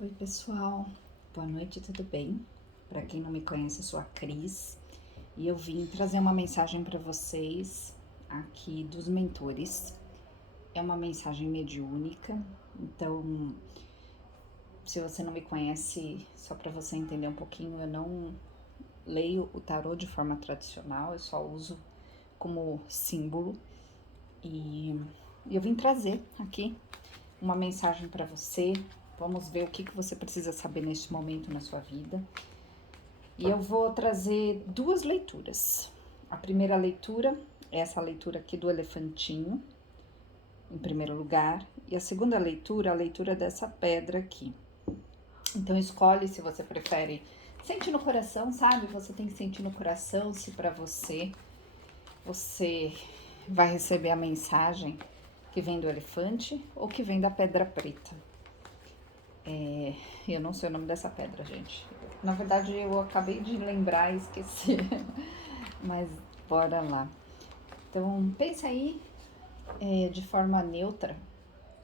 Oi, pessoal. Boa noite, tudo bem? Para quem não me conhece, eu sou a Cris e eu vim trazer uma mensagem para vocês aqui dos mentores. É uma mensagem mediúnica, então, se você não me conhece, só para você entender um pouquinho, eu não leio o tarô de forma tradicional, eu só uso como símbolo e eu vim trazer aqui uma mensagem para você. Vamos ver o que você precisa saber neste momento na sua vida. E eu vou trazer duas leituras. A primeira leitura é essa leitura aqui do elefantinho, em primeiro lugar. E a segunda leitura, a leitura dessa pedra aqui. Então escolhe se você prefere. Sente no coração, sabe? Você tem que sentir no coração se para você vai receber a mensagem que vem do elefante ou que vem da pedra preta. Eu não sei o nome dessa pedra, gente. Na verdade, eu acabei de lembrar e esqueci. Mas bora lá. Então, pense aí de forma neutra.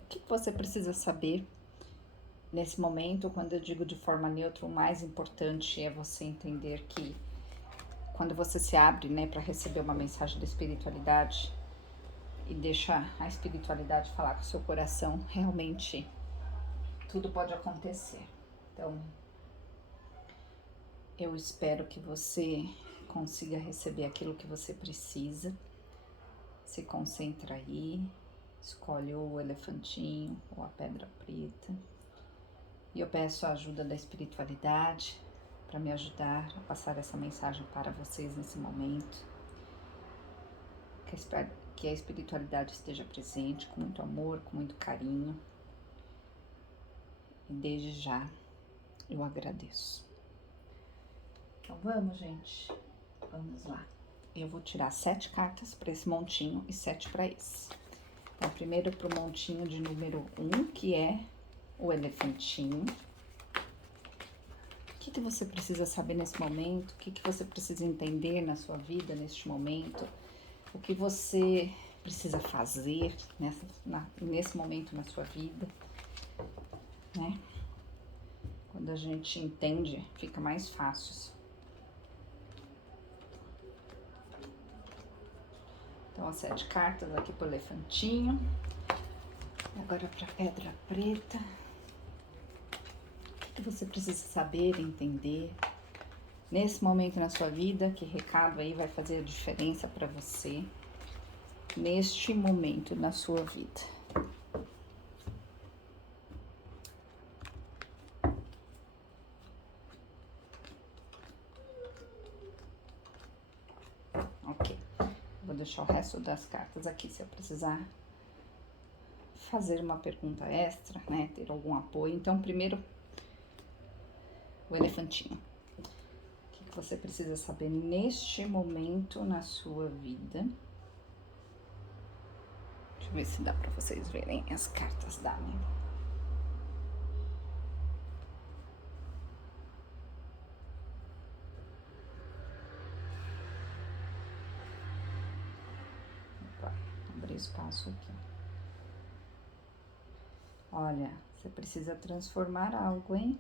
O que você precisa saber nesse momento? Quando eu digo de forma neutra, o mais importante é você entender que quando você se abre, né, para receber uma mensagem da espiritualidade e deixa a espiritualidade falar com o seu coração, realmente tudo pode acontecer. Então, eu espero que você consiga receber aquilo que você precisa. Se concentra aí, escolhe o elefantinho ou a pedra preta. E eu peço a ajuda da espiritualidade para me ajudar a passar essa mensagem para vocês nesse momento. Que a espiritualidade esteja presente com muito amor, com muito carinho. E desde já eu agradeço. Então vamos, gente. Vamos lá. Eu vou tirar 7 cartas para esse montinho e 7 para esse. Então, primeiro para o montinho de número 1, que é o elefantinho. O que você precisa saber nesse momento? O que você precisa entender na sua vida neste momento? O que você precisa fazer nesse momento na sua vida, né? Quando a gente entende, fica mais fácil. Então, as 7 cartas aqui pro elefantinho. Agora pra pedra preta. O que você precisa saber, entender nesse momento na sua vida? Que recado aí vai fazer a diferença para você neste momento na sua vida? Ok. Vou deixar o resto das cartas aqui se eu precisar fazer uma pergunta extra, né? Ter algum apoio. Então, primeiro, o elefantinho. O que você precisa saber neste momento na sua vida? Deixa eu ver se dá pra vocês verem as cartas da minha. Opa, abrir espaço aqui. Olha, você precisa transformar algo, hein?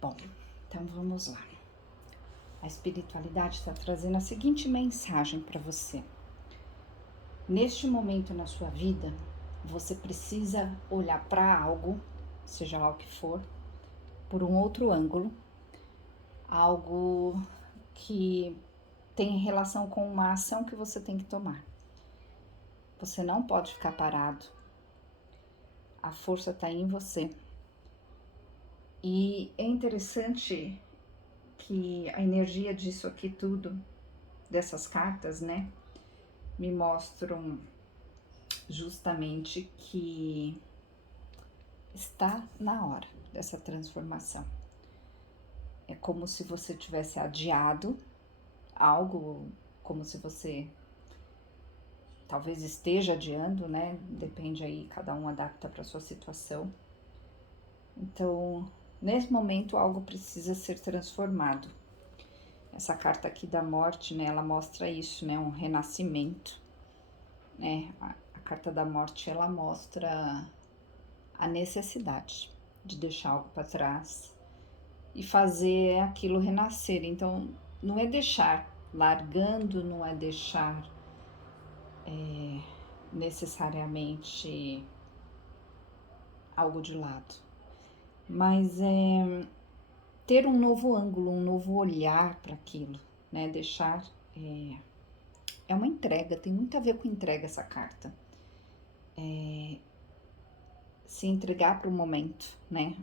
Bom, então vamos lá. A espiritualidade está trazendo a seguinte mensagem para você. Neste momento na sua vida, você precisa olhar para algo, seja lá o que for, por um outro ângulo, algo que tem relação com uma ação que você tem que tomar. Você não pode ficar parado. A força está em você. E é interessante que a energia disso aqui tudo, dessas cartas, né, me mostram justamente que está na hora dessa transformação. É como se você tivesse adiado algo, como se você talvez esteja adiando, né? Depende aí, cada um adapta para sua situação. Então, nesse momento, algo precisa ser transformado. Essa carta aqui da morte, né? Ela mostra isso, né? Um renascimento. né? A carta da morte, ela mostra a necessidade de deixar algo para trás e fazer aquilo renascer. Então, não é deixar largando, não é deixar necessariamente algo de lado, mas é ter um novo ângulo, um novo olhar para aquilo, né? Deixar é uma entrega, tem muito a ver com entrega essa carta. Se entregar para o momento, né?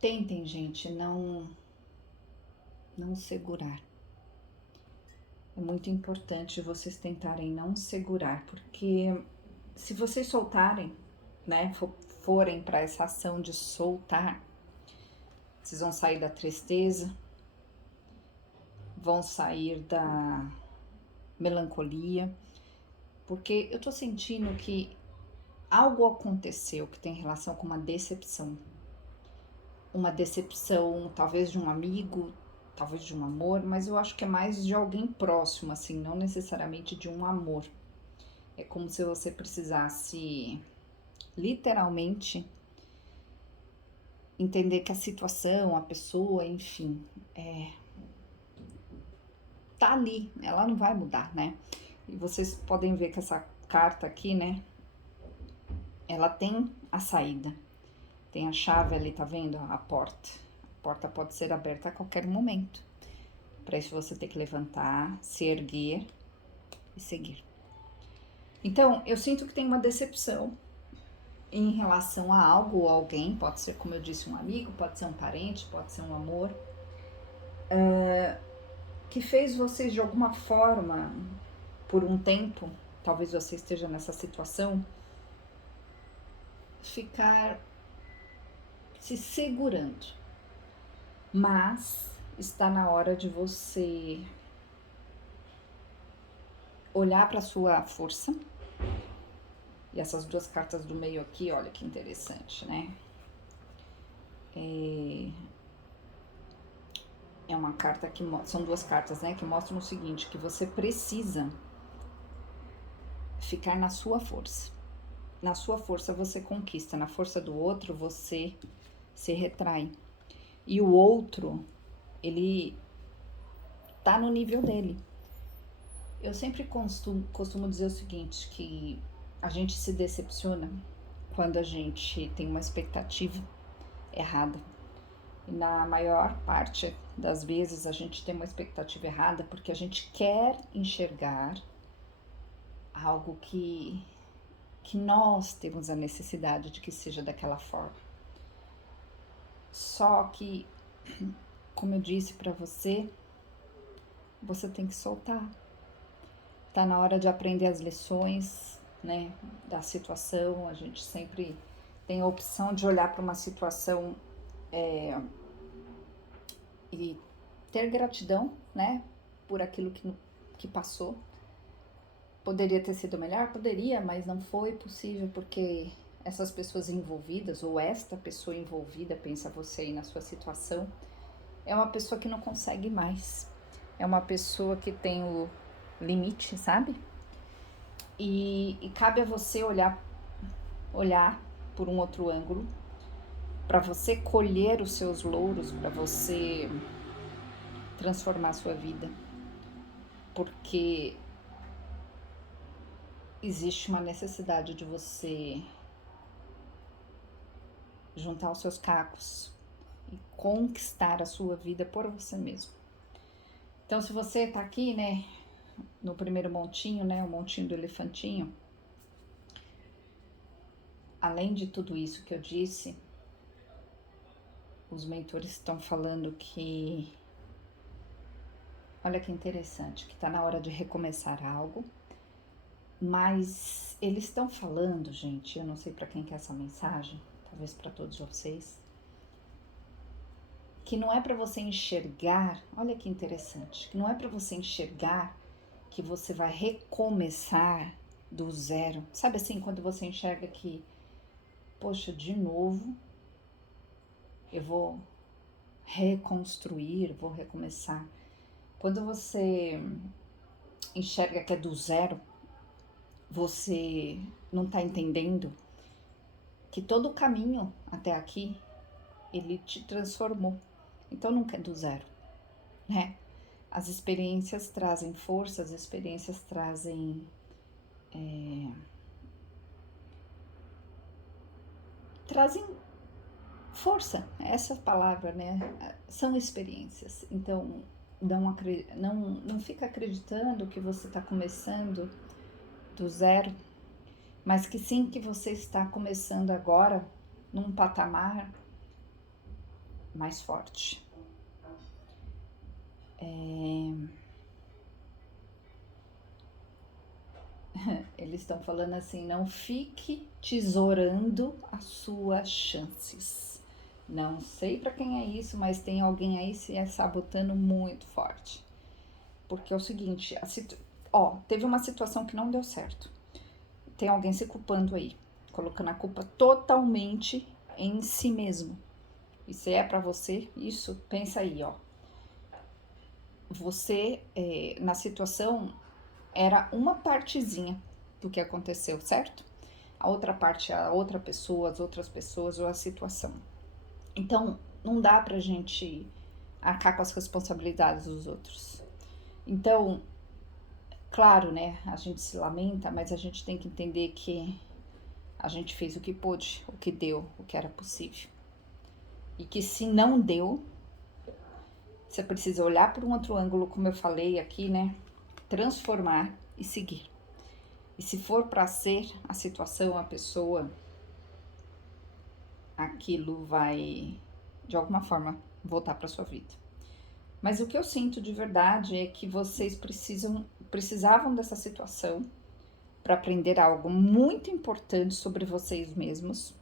Tentem, gente, não segurar. É muito importante vocês tentarem não segurar, porque se vocês soltarem, né, forem para essa ação de soltar, vocês vão sair da tristeza, vão sair da melancolia, porque eu tô sentindo que algo aconteceu que tem relação com uma decepção talvez de um amigo, talvez de um amor, mas eu acho que é mais de alguém próximo, assim, não necessariamente de um amor. É como se você precisasse literalmente entender que a situação, a pessoa, enfim, tá ali, ela não vai mudar, né? E vocês podem ver que essa carta aqui, né, ela tem a saída, tem a chave ali, tá vendo? A porta. A porta pode ser aberta a qualquer momento. Para isso você tem que levantar, se erguer e seguir. Então, eu sinto que tem uma decepção em relação a algo ou alguém, pode ser, como eu disse, um amigo, pode ser um parente, pode ser um amor, que fez vocês de alguma forma, por um tempo, talvez você esteja nessa situação, ficar se segurando. Mas está na hora de você olhar para sua força. E essas duas cartas do meio aqui, olha que interessante, né? É uma carta que são duas cartas, né? Que mostram o seguinte, que você precisa ficar na sua força. Na sua força você conquista, na força do outro você se retrai. E o outro, ele tá no nível dele. Eu sempre costumo dizer o seguinte, que a gente se decepciona quando a gente tem uma expectativa errada. E na maior parte das vezes a gente tem uma expectativa errada porque a gente quer enxergar algo que nós temos a necessidade de que seja daquela forma. Só que, como eu disse para você, você tem que soltar. Tá na hora de aprender as lições, né, da situação. A gente sempre tem a opção de olhar para uma situação e ter gratidão, né, por aquilo que passou. Poderia ter sido melhor? Poderia, mas não foi possível porque essas pessoas envolvidas, ou esta pessoa envolvida, pensa você aí na sua situação, é uma pessoa que não consegue mais. É uma pessoa que tem o limite, sabe? E cabe a você olhar por um outro ângulo, para você colher os seus louros, para você transformar a sua vida. Porque existe uma necessidade de você juntar os seus cacos e conquistar a sua vida por você mesmo. Então, se você tá aqui, né, no primeiro montinho, né, o montinho do elefantinho, além de tudo isso que eu disse, os mentores estão falando que, olha que interessante, que tá na hora de recomeçar algo, mas eles estão falando, gente, eu não sei para quem que é essa mensagem, talvez para todos vocês, que não é para você enxergar, olha que interessante, que não é para você enxergar que você vai recomeçar do zero. Sabe assim, quando você enxerga que, poxa, de novo, eu vou reconstruir, vou recomeçar. Quando você enxerga que é do zero, você não tá entendendo que todo o caminho até aqui, ele te transformou. Então nunca é do zero, né? As experiências trazem força, as experiências trazem trazem força, essa palavra, né? São experiências. Então, não fica acreditando que você está começando do zero, mas que sim, que você está começando agora num patamar mais forte. Eles estão falando assim, não fique tesourando as suas chances. Não sei para quem é isso, mas tem alguém aí se sabotando muito forte. Porque é o seguinte, teve uma situação que não deu certo. Tem alguém se culpando aí, colocando a culpa totalmente em si mesmo. E se é para você, isso, pensa aí, ó. Você, na situação, era uma partezinha do que aconteceu, certo? A outra parte, a outra pessoa, as outras pessoas ou a situação. Então, não dá pra gente arcar com as responsabilidades dos outros. Então, claro, né, a gente se lamenta, mas a gente tem que entender que a gente fez o que pôde, o que deu, o que era possível. E que se não deu, você precisa olhar por um outro ângulo, como eu falei aqui, né, transformar e seguir. E se for para ser a situação, a pessoa, aquilo vai, de alguma forma, voltar para sua vida. Mas o que eu sinto de verdade é que vocês precisavam dessa situação para aprender algo muito importante sobre vocês mesmos.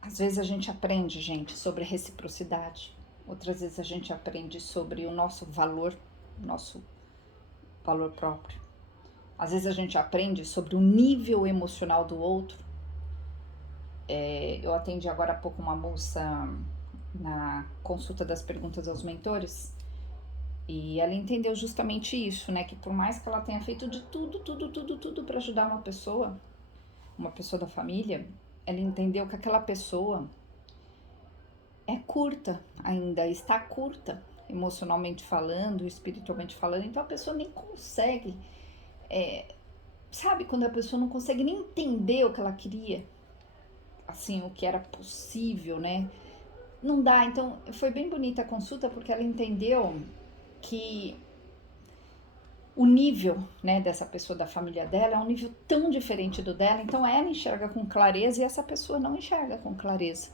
Às vezes a gente aprende, gente, sobre reciprocidade. Outras vezes a gente aprende sobre o nosso valor próprio. Às vezes a gente aprende sobre o nível emocional do outro. Eu atendi agora há pouco uma moça na consulta das perguntas aos mentores e ela entendeu justamente isso, né? Que por mais que ela tenha feito de tudo para ajudar uma pessoa da família, ela entendeu que aquela pessoa é curta ainda, está curta, emocionalmente falando, espiritualmente falando, então a pessoa nem consegue, sabe quando a pessoa não consegue nem entender o que ela queria, assim, o que era possível, né? Não dá, então foi bem bonita a consulta porque ela entendeu que o nível, né, dessa pessoa da família dela é um nível tão diferente do dela, então ela enxerga com clareza e essa pessoa não enxerga com clareza.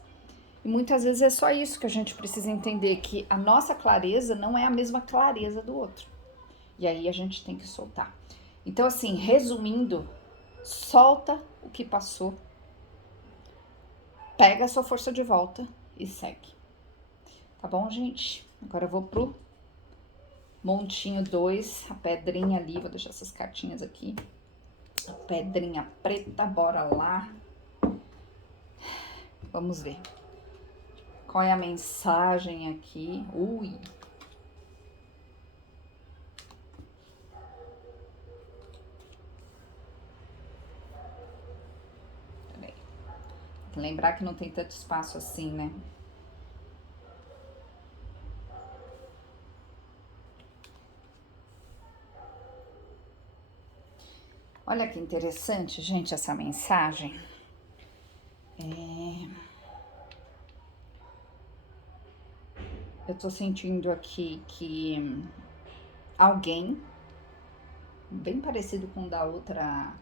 E muitas vezes é só isso que a gente precisa entender, que a nossa clareza não é a mesma clareza do outro. E aí a gente tem que soltar. Então, assim, resumindo, solta o que passou, pega a sua força de volta e segue. Tá bom, gente? Agora eu vou pro montinho 2, a pedrinha ali, vou deixar essas cartinhas aqui. A pedrinha preta, bora lá. Vamos ver. Qual é a mensagem aqui? Ui! Peraí. Tem que lembrar que não tem tanto espaço assim, né? Olha que interessante, gente, essa mensagem. Eu tô sentindo aqui que alguém, bem parecido com o da outra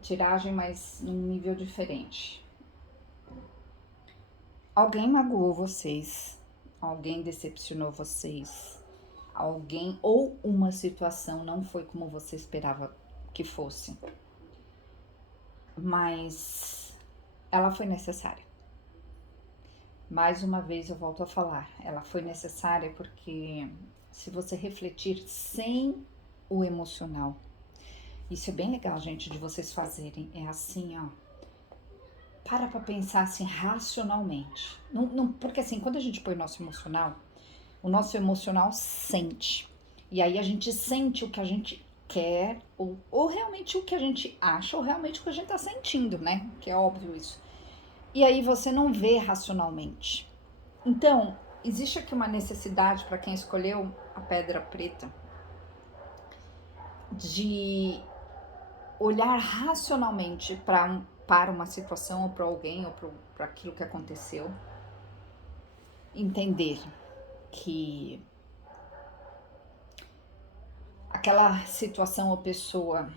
tiragem, mas num nível diferente. Alguém magoou vocês, alguém decepcionou vocês, alguém ou uma situação não foi como você esperava que fosse, mas ela foi necessária. Mais uma vez eu volto a falar, ela foi necessária porque se você refletir sem o emocional, isso é bem legal, gente, de vocês fazerem, é assim, ó, para pensar assim racionalmente, não, porque assim, quando a gente põe o nosso emocional sente. E aí a gente sente o que a gente quer, ou realmente o que a gente acha, ou realmente o que a gente tá sentindo, né? Que é óbvio isso. E aí você não vê racionalmente. Então, existe aqui uma necessidade para quem escolheu a pedra preta de olhar racionalmente para uma situação, ou para alguém, ou para aquilo que aconteceu. Entender que aquela situação ou pessoa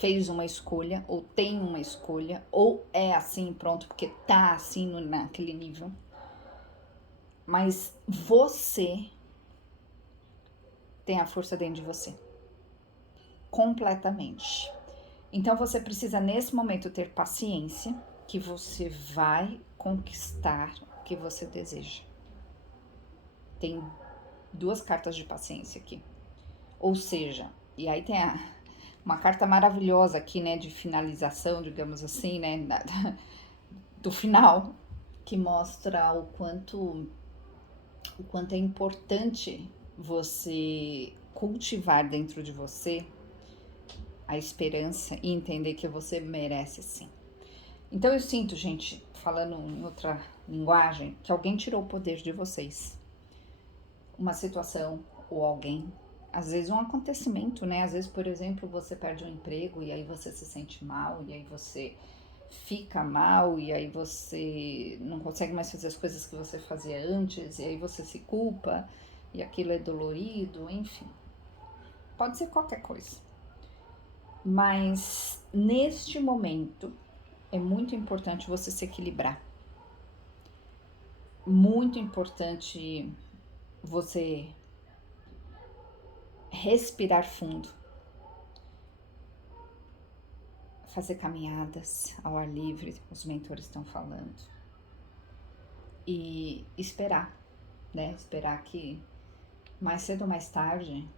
fez uma escolha, ou tem uma escolha, ou é assim, pronto, porque tá assim naquele nível. Mas você tem a força dentro de você. Completamente. Então você precisa, nesse momento, ter paciência, que você vai conquistar o que você deseja. Tem 2 cartas de paciência aqui. Ou seja, e aí tem uma carta maravilhosa aqui, né, de finalização, digamos assim, né, do final, que mostra o quanto é importante você cultivar dentro de você a esperança e entender que você merece sim. Então eu sinto, gente, falando em outra linguagem, que alguém tirou o poder de vocês. Uma situação ou alguém, às vezes um acontecimento, né? Às vezes, por exemplo, você perde um emprego e aí você se sente mal, e aí você fica mal, e aí você não consegue mais fazer as coisas que você fazia antes, e aí você se culpa, e aquilo é dolorido, enfim. Pode ser qualquer coisa. Mas neste momento é muito importante você se equilibrar. Muito importante você respirar fundo, fazer caminhadas ao ar livre, os mentores estão falando, e esperar, né? Esperar que mais cedo ou mais tarde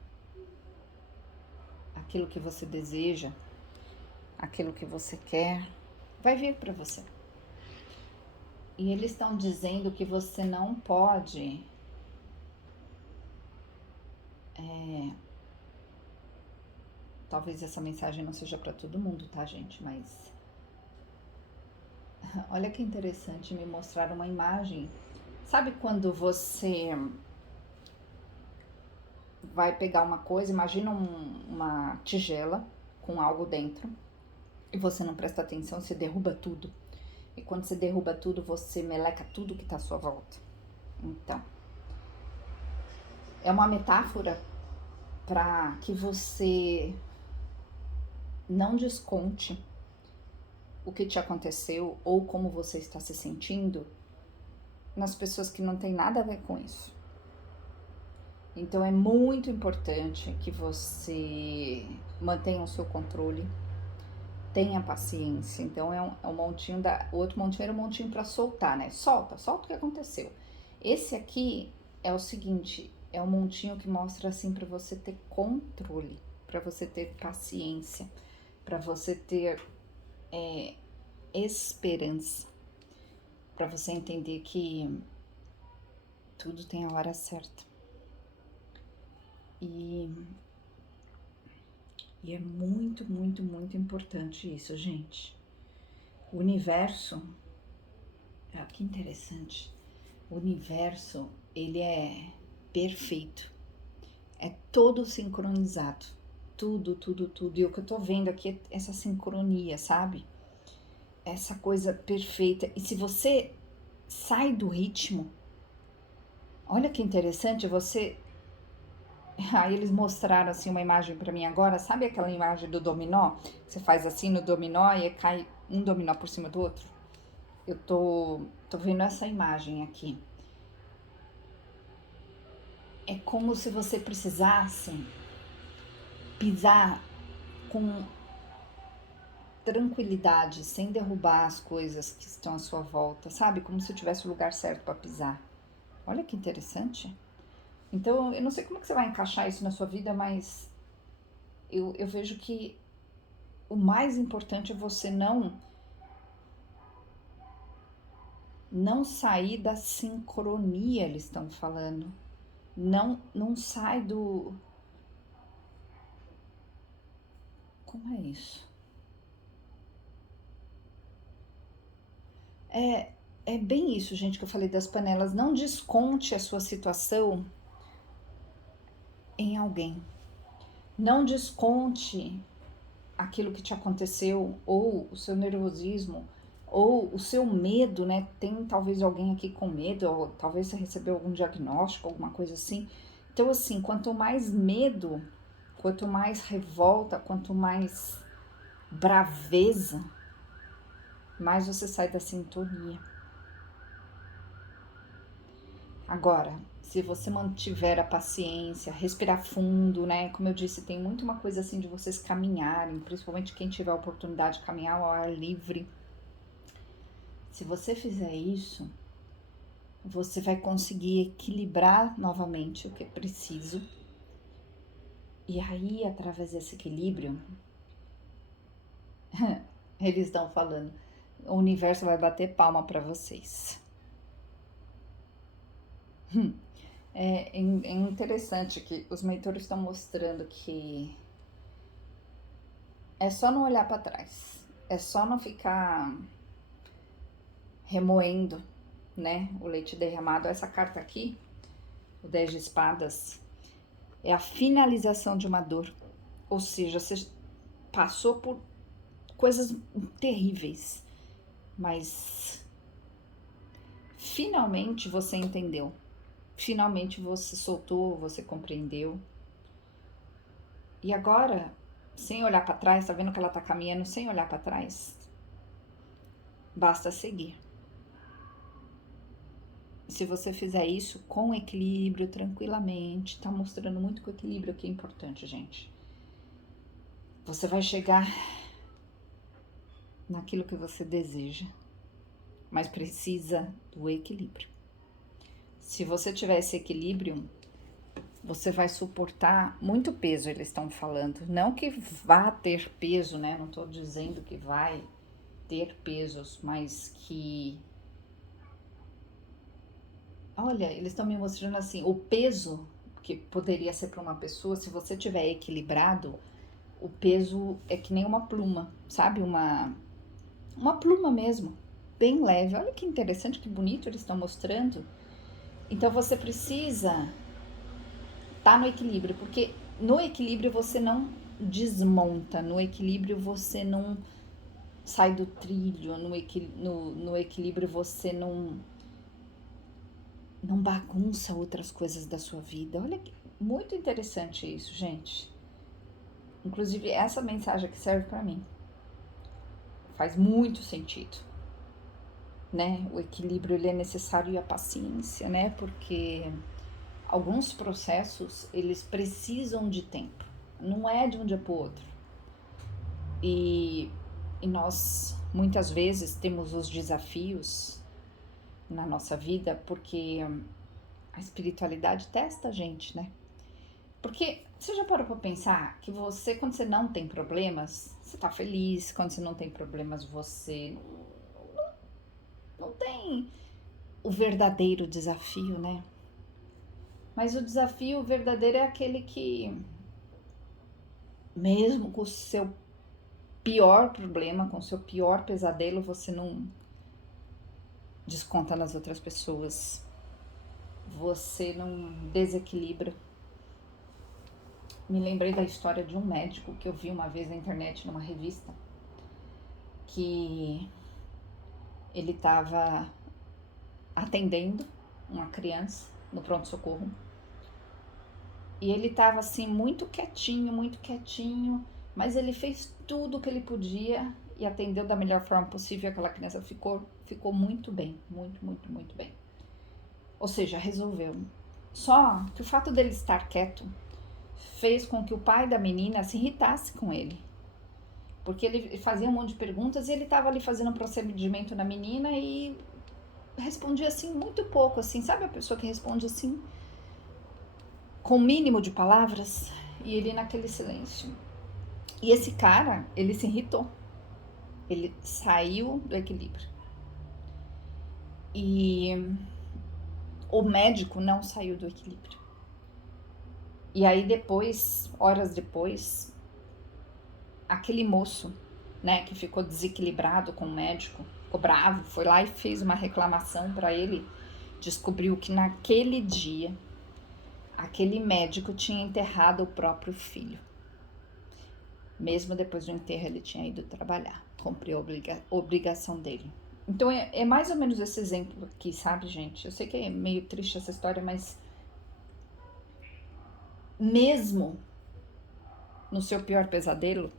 aquilo que você deseja, aquilo que você quer, vai vir para você. E eles estão dizendo que você não pode talvez essa mensagem não seja para todo mundo, tá, gente? Mas olha que interessante, me mostrar uma imagem. Sabe quando você vai pegar uma coisa, imagina uma tigela com algo dentro, e você não presta atenção, você derruba tudo. E quando você derruba tudo, você meleca tudo que tá à sua volta. Então, é uma metáfora para que você não desconte o que te aconteceu ou como você está se sentindo nas pessoas que não tem nada a ver com isso. Então é muito importante que você mantenha o seu controle, tenha paciência. Então é um montinho o outro montinho era um montinho para soltar, né? Solta o que aconteceu. Esse aqui é o seguinte, é um montinho que mostra assim para você ter controle, para você ter paciência, para você ter esperança, para você entender que tudo tem a hora certa. E é muito, muito, muito importante isso, gente. O universo, que interessante, o universo, ele é perfeito, é todo sincronizado, tudo. E o que eu tô vendo aqui é essa sincronia, sabe? Essa coisa perfeita. E se você sai do ritmo, olha que interessante, você... Aí eles mostraram assim uma imagem pra mim agora, sabe aquela imagem do dominó? Você faz assim no dominó e cai um dominó por cima do outro? Eu tô vendo essa imagem aqui. É como se você precisasse pisar com tranquilidade, sem derrubar as coisas que estão à sua volta, sabe? Como se tivesse o lugar certo para pisar. Olha que interessante. Então, eu não sei como que você vai encaixar isso na sua vida, mas eu vejo que o mais importante é você não sair da sincronia, eles estão falando. Não sai do... Como é isso? É bem isso, gente, que eu falei das panelas. Não desconte a sua situação em alguém. Não desconte aquilo que te aconteceu, ou o seu nervosismo, ou o seu medo, né? Tem talvez alguém aqui com medo, ou talvez você recebeu algum diagnóstico, alguma coisa assim. Então, assim, quanto mais medo, quanto mais revolta, quanto mais braveza, mais você sai da sintonia. Agora, se você mantiver a paciência, respirar fundo, né? Como eu disse, tem muito uma coisa assim de vocês caminharem, principalmente quem tiver a oportunidade de caminhar ao ar livre. Se você fizer isso, você vai conseguir equilibrar novamente o que é preciso. E aí, através desse equilíbrio, eles estão falando, o universo vai bater palma para vocês. É interessante que os mentores estão mostrando que é só não olhar para trás, é só não ficar remoendo, né, o leite derramado. Essa carta aqui, o 10 de espadas, é a finalização de uma dor. Ou seja, você passou por coisas terríveis, mas finalmente você entendeu. Finalmente você soltou, você compreendeu. E agora, sem olhar para trás, tá vendo que ela tá caminhando sem olhar para trás? Basta seguir. Se você fizer isso com equilíbrio, tranquilamente, tá mostrando muito que o equilíbrio aqui é importante, gente. Você vai chegar naquilo que você deseja, mas precisa do equilíbrio. Se você tiver esse equilíbrio, você vai suportar muito peso, eles estão falando. Não que vá ter peso, né? Não tô dizendo que vai ter pesos, mas que... Olha, eles estão me mostrando assim, o peso que poderia ser para uma pessoa, se você tiver equilibrado, o peso é que nem uma pluma, sabe? Uma pluma mesmo, bem leve. Olha que interessante, que bonito eles estão mostrando. Então você precisa estar no equilíbrio, porque no equilíbrio você não desmonta, no equilíbrio você não sai do trilho, no equilíbrio você não bagunça outras coisas da sua vida. Olha que muito interessante isso, gente. Inclusive, essa mensagem que serve para mim faz muito sentido, né? O equilíbrio ele é necessário, e a paciência, né? Porque alguns processos eles precisam de tempo, não é de um dia para o outro. E nós muitas vezes temos os desafios na nossa vida porque a espiritualidade testa a gente, né? Porque você já parou pra pensar que você, quando você não tem problemas, você tá feliz, quando você não tem problemas, você não tem o verdadeiro desafio, né? Mas o desafio verdadeiro é aquele que, mesmo com o seu pior problema, com o seu pior pesadelo, você não desconta nas outras pessoas, você não desequilibra. Me lembrei da história de um médico que eu vi uma vez na internet, numa revista, que ele estava atendendo uma criança no pronto-socorro e ele estava assim muito quietinho, mas ele fez tudo o que ele podia e atendeu da melhor forma possível. Aquela criança ficou muito bem, muito bem. Ou seja, resolveu. Só que o fato dele estar quieto fez com que o pai da menina se irritasse com ele, porque ele fazia um monte de perguntas e ele estava ali fazendo um procedimento na menina e respondia assim muito pouco, assim, sabe a pessoa que responde assim com o mínimo de palavras, e ele naquele silêncio. E esse cara, ele se irritou, ele saiu do equilíbrio e o médico não saiu do equilíbrio. E aí depois, horas depois, aquele moço, né, que ficou desequilibrado com o médico, ficou bravo, foi lá e fez uma reclamação para ele, descobriu que naquele dia aquele médico tinha enterrado o próprio filho. Mesmo depois do enterro, ele tinha ido trabalhar, cumpriu a obrigação dele. Então é mais ou menos esse exemplo aqui, sabe, gente? Eu sei que é meio triste essa história, mas mesmo no seu pior pesadelo,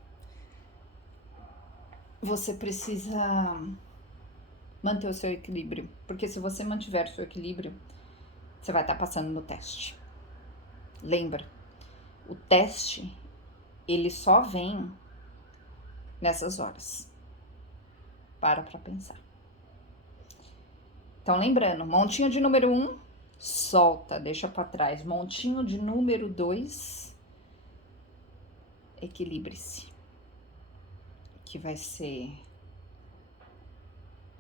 você precisa manter o seu equilíbrio. Porque se você mantiver o seu equilíbrio, você vai estar passando no teste. Lembra, o teste, ele só vem nessas horas. Para pensar. Então, lembrando, montinho de número 1, solta, deixa para trás. Montinho de número 2, equilibre-se. Que vai ser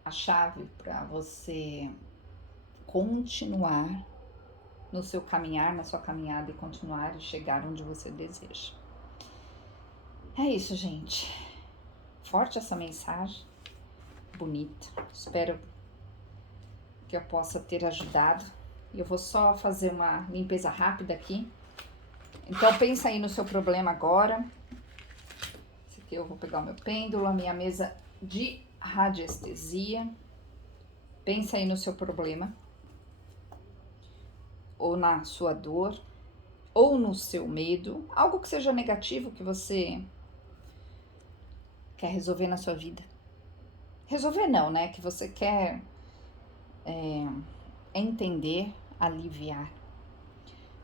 a chave para você continuar no seu caminhar, na sua caminhada e continuar e chegar onde você deseja. É isso, gente. Forte essa mensagem, bonita. Espero que eu possa ter ajudado. Eu vou só fazer uma limpeza rápida aqui. Então pensa aí no seu problema agora. Esse aqui eu vou pegar o meu pêndulo, a minha mesa de radiestesia. Pensa aí no seu problema, ou na sua dor, ou no seu medo, algo que seja negativo que você quer resolver na sua vida. Resolver não, né? Que você quer entender, aliviar.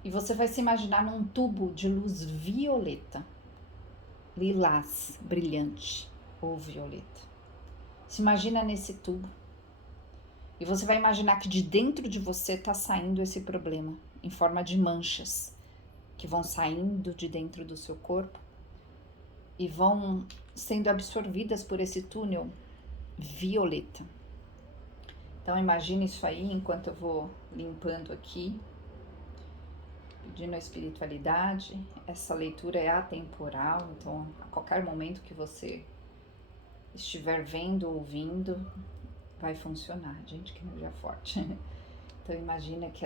E você vai se imaginar num tubo de luz violeta, lilás, brilhante ou violeta. Se imagina nesse tubo. E você vai imaginar que de dentro de você está saindo esse problema, em forma de manchas, que vão saindo de dentro do seu corpo e vão sendo absorvidas por esse túnel violeta. Então imagine isso aí enquanto eu vou limpando aqui, pedindo a espiritualidade. Essa leitura é atemporal, então a qualquer momento que você estiver vendo ou ouvindo, vai funcionar. Gente, que energia forte. Então imagina que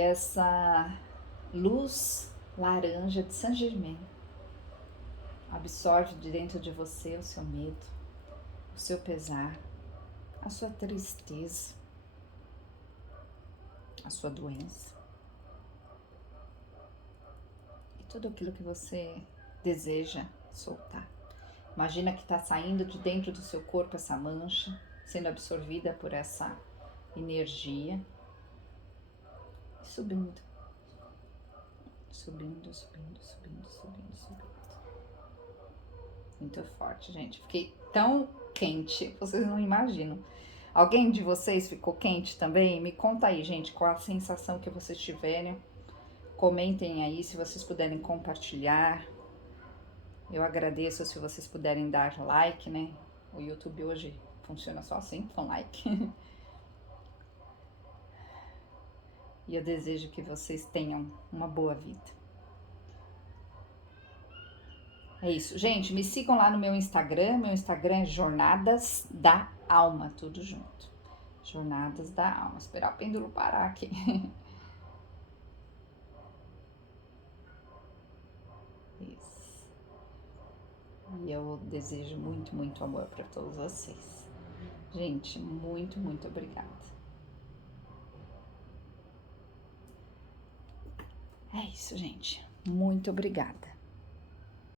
essa luz laranja de Saint Germain absorve de dentro de você o seu medo, o seu pesar, a sua tristeza, a sua doença e tudo aquilo que você deseja soltar. Imagina que está saindo de dentro do seu corpo essa mancha, sendo absorvida por essa energia e subindo. Subindo, subindo, subindo, subindo, subindo. Muito forte, gente. Fiquei tão quente, vocês não imaginam. Alguém de vocês ficou quente também? Me conta aí, gente, qual a sensação que vocês tiverem. Comentem aí se vocês puderem compartilhar. Eu agradeço se vocês puderem dar like, né? O YouTube hoje funciona só assim, com like. E eu desejo que vocês tenham uma boa vida. É isso. Gente, me sigam lá no meu Instagram. Meu Instagram é Jornadas da Alma, tudo junto. Jornadas da Alma. Esperar o pêndulo parar aqui. Isso. E eu desejo muito, muito amor para todos vocês. Gente, muito, muito obrigada. É isso, gente. Muito obrigada.